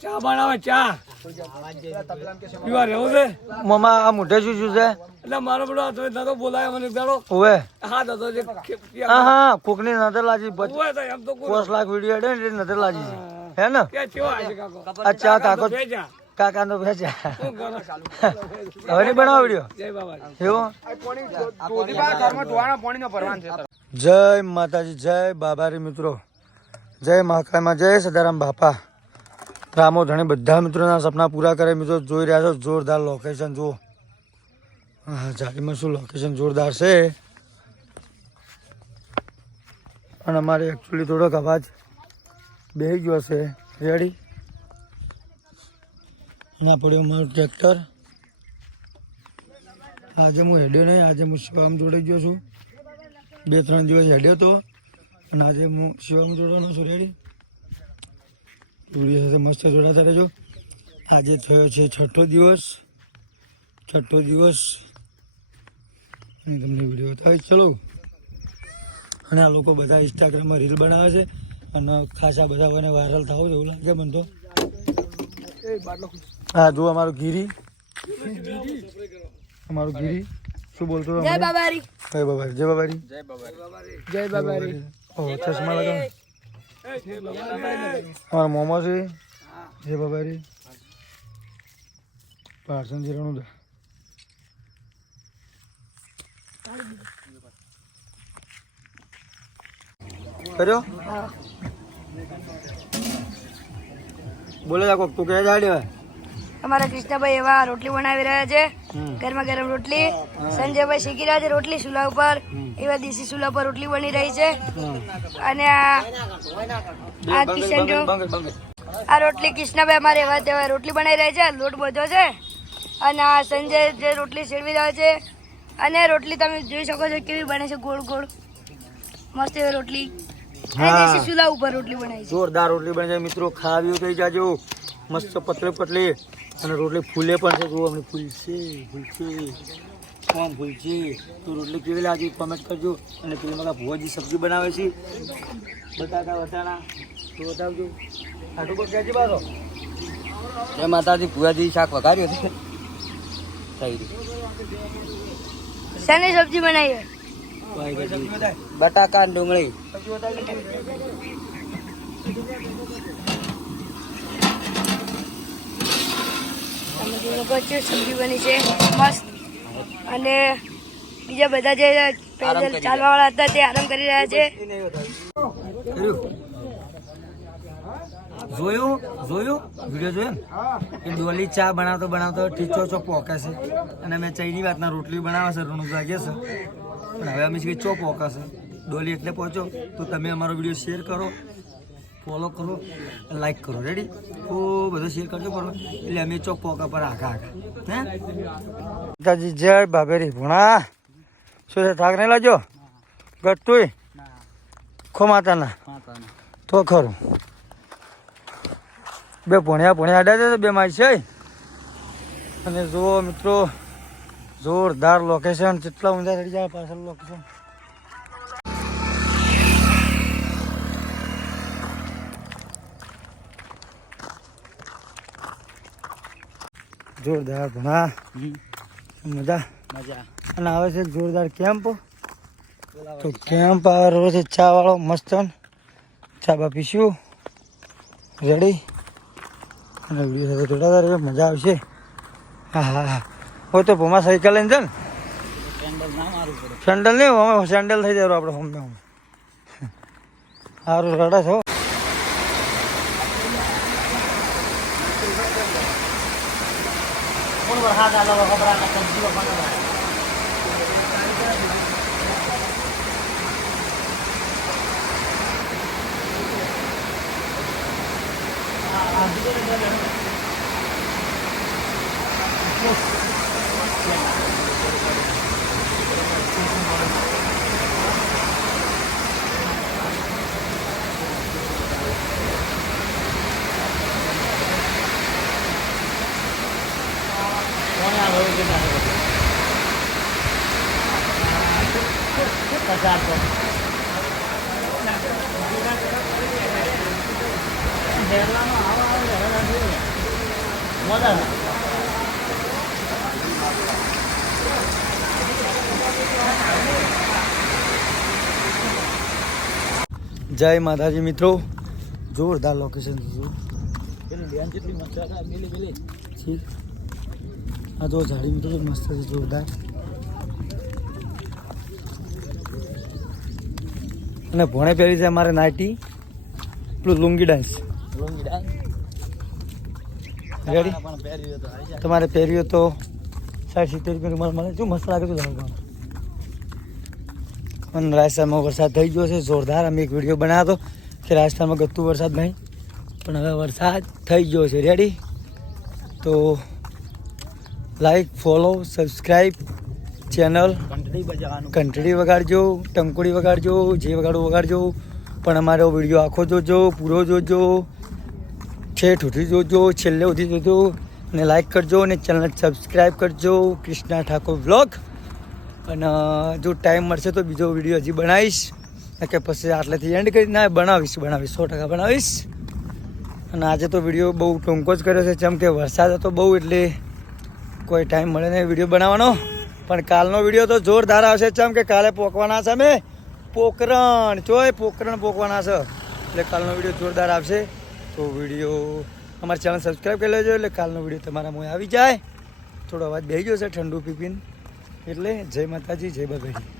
ચા બનાવે ચા પીવા રહેવું છે મામા આ મોઢે શું શું છે એટલે મારો બધો દાદો બોલાય મને દાડો ઓવે હા દાદો જે હા કોકની નજર લાગી હોય તો એમ તો 5 લાખ વિડીયો હે ને નજર લાગી છે હે ને કે કેવા છે કાકો અચ્છા કાકો ભેજા કાકા નો ભેજા શું કરો હવે નહીં બનાવો વિડીયો જય બાબા એવું જય માતાજી જય બાબારી મિત્રો જય મહાકાળમાં જય સદારામ બાપા રામો ધણી બધા મિત્રોના સપના પૂરા કરે મિત્રો જોઈ રહ્યા છો જોરદાર લોકેશન જુઓ હા જાડીમાં શું લોકેશન જોરદાર છે અને અમારે એકચ્યુઅલી થોડોક અવાજ બેસી ગયો છે રેડી ના પડ્યો મારું ટ્રેક્ટર આજે હું હેડ્યો નહીં આજે હું શિવામ જોડાઈ ગયો છું 2-3 દિવસ હેડ્યો હતો અને આજે હું શિવામ જોડવાનો છું રેડી વિડીયો સાથે મસ્ત જોડાતા રહેજો આજે થયો છે છઠ્ઠો દિવસ તમને વિડીયો થાય ચલો અને આ લોકો બધા ઇન્સ્ટાગ્રામમાં રીલ બનાવે છે અને ખાસા બધા મને વાયરલ થવું એવું લાગે મને તો હા જો અમારું ગીરી શું બોલતો જય બાબારી જય બાબારી જય બાબારી જય બાબારી ઓ ચશ્મા લગાવ અમારા મોમો છે જય બાબારી પાર્સન જીરાનું દા કર્યો બોલે જા કોક તું કહે જાડે અમારા કૃષ્ણભાઈ એવા રોટલી બનાવી રહ્યા છે ગરમા ગરમ રોટલી સંજયભાઈ શીખી રહ્યા છે રોટલી ચૂલા ઉપર એવા દેશી ચૂલા પર રોટલી બની રહી છે અને આ કિશન જો આ રોટલી કૃષ્ણભાઈ અમારે એવા તેવા રોટલી બનાવી રહ્યા છે લોટ બધો છે અને આ સંજય જે રોટલી શેરવી રહ્યા છે અને રોટલી તમે જોઈ શકો છો કેવી બને છે ગોળ ગોળ મસ્ત એવી રોટલી દેશી ચૂલા ઉપર રોટલી બનાવી છે જોરદાર રોટલી બને છે મિત્રો ખાવી થઈ જાજો મસ્ત પતલી અને રોટલી ફૂલે પણ છે જુઓ અમને ફૂલશે તો રોટલી કેવી લાગી કોમેન્ટ કરજો અને પેલી મારા ભુવાજી સબ્જી બનાવે છે બટાકા વટાણા તો બતાવજો આટલું બધું ક્યાંથી બારો એ માતાજી ભુવાજી શાક વઘાર્યો છે શાની સબ્જી બનાવી બટાકા અને ડુંગળી સબ્જી બની છે મસ્ત અને બીજા બધા જે પેદલ ચાલવા વાળા હતા તે આરામ કરી રહ્યા છે જોયું વિડીયો જોયો ને એ ડોલી ચા બનાવતો ઠીચો પોકે છે અને મેં ચઈની વાતના રોટલી બનાવે છે રણું જાગે છે પણ હવે અમે કઈ ચો પોકે છે ડોલી એટલે પહોંચો તો તમે અમારો વિડીયો શેર કરો ફોલો કરો લાઈક કરો રેડી ખૂબ બધો શેર કરજો કરો એટલે અમે ચોક પોકા પર આખા હે દાદાજી જય બાબેરી ભણા શું છે થાક નહીં લાગ્યો ગટુય ખો માતાના તો ખરું બે ભણ્યા અડ્યા છે બે મારી છે અને જુઓ મિત્રો જોરદાર લોકેશન કેટલા ઊંધા થઈ જાય પાછળ લોકેશન જોરદાર ભણા મજા અને આવે છે જોરદાર કેમ્પ તો કેમ્પ આવે રહ્યો છે ચા વાળો મસ્ત ચા બા પીશું રેડી અને વિડીયો સાથે જોડાતા રહ્યો મજા આવશે હા હો તો ભમા સાયકલ લઈને છે ને સેન્ડલ નહીં અમે સેન્ડલ થઈ જાય આપણે હોમ સારું રડા છો આવે જય માતાજી મિત્રો, જોરદાર લોકેશન છે. આ તો ઝાડી મિત્રો મસ્ત છે, જોરદાર. અને ભોણે પહેરી છે અમારે નાઇટી પેલું લુંગી ડાન્સ. રેડી તમારે પહેર્યું તો 60-70 રૂપિયા મળે. શું મસ્ત લાગે છે. અને રાજસ્થાનમાં વરસાદ થઈ ગયો છે જોરદાર. અમે એક વિડીયો બનાવ્યો હતો કે રાજસ્થાનમાં ગતું વરસાદ નહીં, પણ હવે વરસાદ થઈ ગયો છે. રેડી તો લાઈક, ફોલો, સબસ્ક્રાઈબ ચેનલ. ઘંટડી વગાડજો, ટંકોડી વગાડજો, જે વગાડો વગાડજો. પણ અમારો વિડીયો આખો જોજો, પૂરો જોજો, ઠેઠ સુધી જોજો, છેલ્લે સુધી જોજો. અને લાઈક કરજો અને ચેનલ સબસ્ક્રાઈબ કરજો, કૃષ્ણા ઠાકોર વ્લોગ. અને જો ટાઈમ મળશે તો બીજો વિડીયો હજી બનાવીશ, કે પછી આટલેથી એન્ડ કરી ના બનાવીશ 100% બનાવીશ. અને આજે તો વિડીયો બહુ ટૂંકો જ કર્યો છે, જેમ કે વરસાદ હતો બહુ, એટલે કોઈ ટાઈમ મળે નહીં વિડીયો બનાવવાનો. પણ કાલનો વિડીયો તો જોરદાર આવશે, જેમ કે કાલે પોકવાના છે અમે પોકરણ પોકવાના છે, એટલે કાલનો વિડીયો જોરદાર આવશે. તો વિડીયો અમારી ચેનલ સબસ્ક્રાઈબ કરી લેજો, એટલે કાલનો વિડીયો તમારા મોં આવી જાય. થોડો અવાજ બેસી ગયો છે ઠંડુ પીપીને, એટલે જય માતાજી, જય બાબાજી.